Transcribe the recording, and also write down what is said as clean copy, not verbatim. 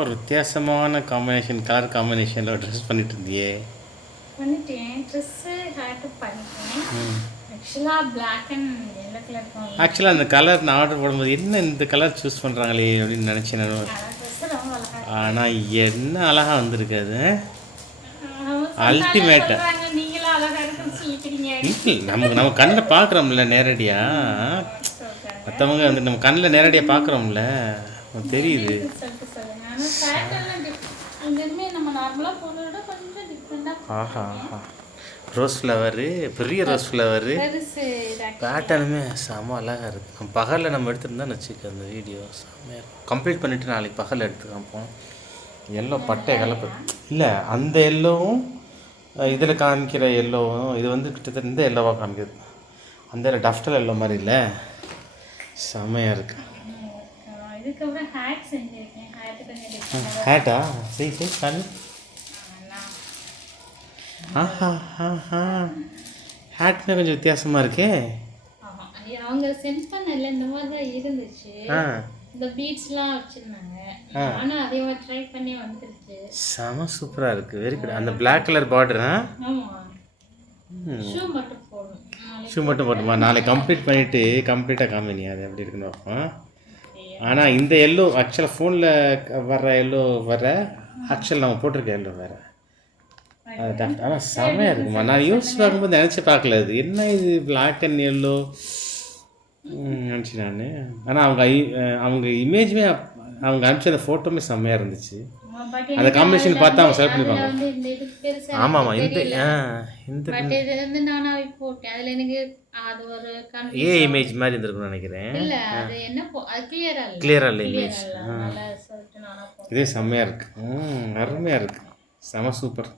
ஒரு வித்தியாசமான combination, colour காம்பினேஷனில் ட்ரெஸ் பண்ணிட்டு இருந்தியே. பண்ணிட்டேன். ட்ரெஸ்ஸு ஹேர்ட்டு பண்ணிட்டேன். ஆக்சுவலாக பிளாக் அண்ட் எல்லோ கலர். ஆக்சுவலாக அந்த கலர் நான் ஆர்டர் போடும்போது என்ன இந்த கலர் சூஸ் பண்ணுறாங்களே அப்படின்னு நினச்சேன் நான். ட்ரெஸ்ஸு ரொம்ப அழகாக. ஆனால் என்ன அழகாக வந்திருக்கு அது. அல்டிமேட்டாக. நீங்களும் அழகாக இருக்குன்னு சொல்லிக்கிறீங்க. நம்ம கண்ணில் பார்க்குறோம்ல நேரடியாக. மற்றவங்க வந்து நம்ம கண்ணில் நேரடியாக பார்க்குறோம்ல, தெரியுது. ஆஹா ஆஹா, ரோஸ் ஃப்ளவரு, பெரிய ரோஸ் ஃப்ளவரு, பேட்டர்னுமே செம்ம அழகாக இருக்குது. நம்ம பகலில் நம்ம எடுத்துருந்தோம்னு வச்சுக்க அந்த வீடியோ செம்மையாக கம்ப்ளீட் பண்ணிவிட்டு நாளைக்கு பகலில் எடுத்து காமிப்போம். எல்லோ பட்டை கலப்பு இல்லை, அந்த எல்லோவும் இதில் காமிக்கிற எல்லோவும் இது வந்து கிட்டத்தட்ட இந்த எல்லோவாக காமிக்குது. அந்த டஃப்டல் எல்லோ மாதிரி இல்லை, செம்மையாக இருக்குது. ஹேட்டா சரி சரி கண்ணு. ஆஹா ஆஹா, ஹேட்மே கொஞ்சம் வித்தியாசமாக இருக்கே. அவங்க சென்ட் பண்ணல இந்த மாதிரி தான் இருந்துச்சு. இந்த பீட்ஸ்லாம் வச்சிருந்தாங்க. ஆனா அதே மாதிரி ட்ரை பண்ணி வந்துருச்சு. செம சூப்பராக இருக்குது, வெரி குட். அந்த பிளாக் கலர் பார்டர். ஆமா, ஷூ மட்டும் போடணும். ஷூ மட்டும் போட்டுமா, நாளைக்கு கம்ப்ளீட் பண்ணிவிட்டு கம்ப்ளீட்டாக காமினி அது எப்படி இருக்குன்னு பார்ப்போம். ஆனால் இந்த எல்லோ ஆக்சுவலாக ஃபோனில் வர்ற எல்லோ வர ஆக்சுவல் நம்ம போட்டிருக்க எல்லோ வேறு. அது ஆனால் செம்மையாக இருக்குமா. நான் யோசிச்சு பார்க்கும்போது நினச்சி பார்க்கல அது என்ன இது பிளாக் அண்ட் எல்லோ நினச்சி நான். ஆனால் அவங்க இமேஜுமே அவங்க அனுப்பிச்ச அந்த ஃபோட்டோமே செம்மையாக இருந்துச்சு. அந்த காம்பினேஷன் பார்த்து அவங்க செலக்ட் பண்ணிப்பாங்க. ஆமாம் ஆமாம், இந்த இமேஜ் மாதிரி இருந்திருக்குன்னு நினைக்கிறேன். கிளியராக இல்லை இமேஜ். இதே செம்மையாக இருக்குது, அருமையாக இருக்குது, செம சூப்பர்.